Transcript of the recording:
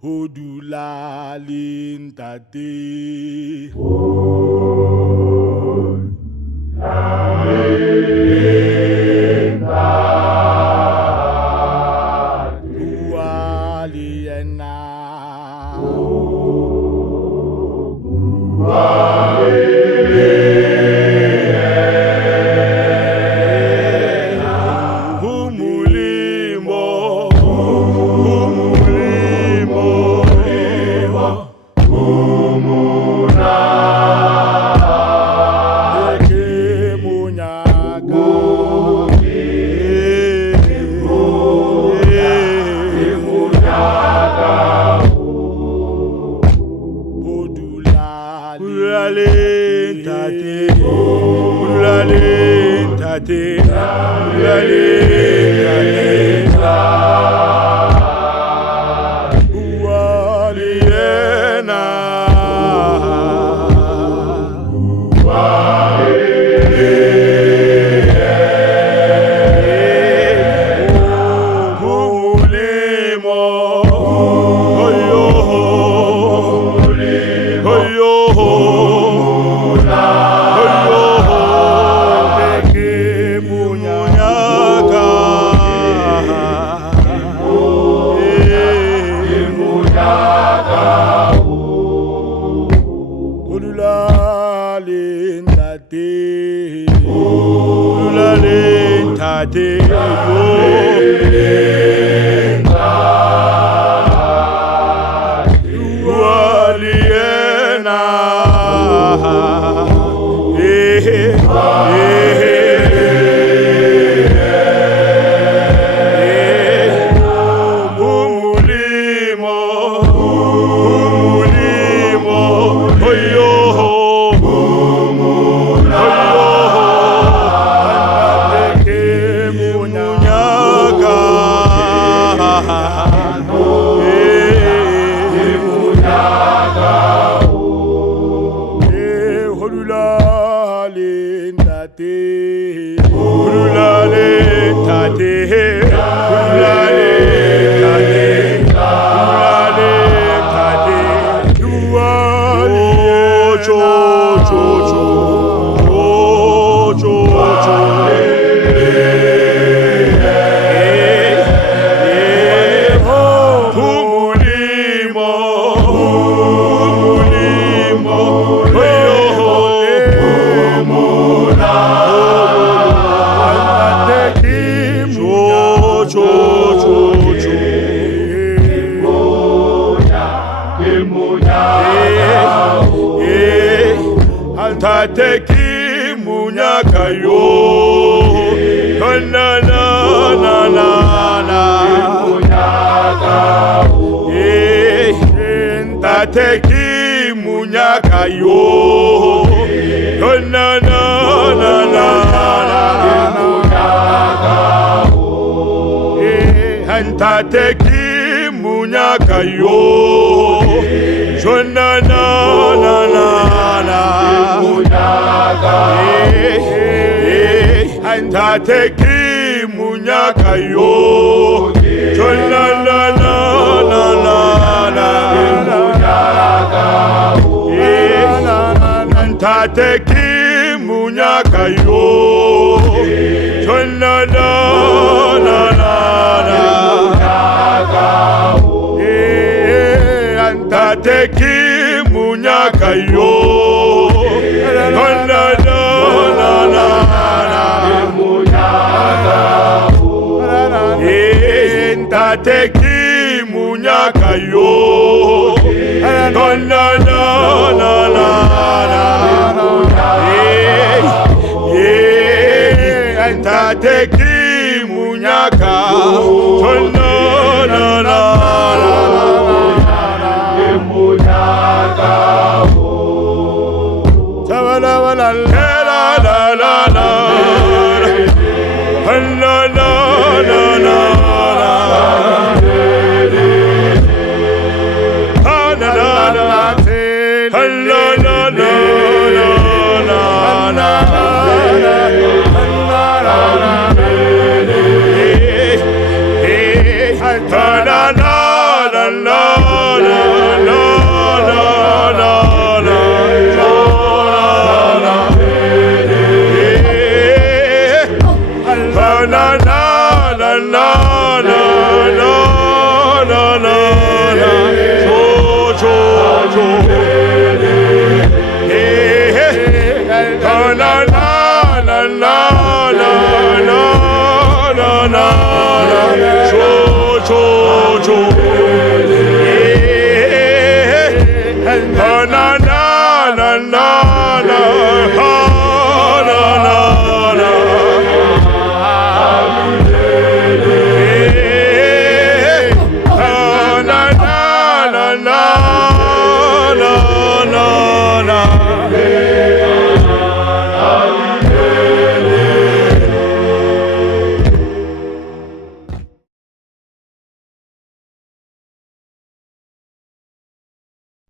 Hodulale ntate. Bua le yena. Tateki munyaka yo, na na na na na. Tateki munyaka yo, na na na na na. Tateki munyaka yo, na na na na. Tateki munyaka yo, la la la la la la. Tateki munyaka yo, la la la la la. Tateki munyaka yo, la la la la la. Tateki munyaka yo, na na na na na. Tateki munyaka, na na na na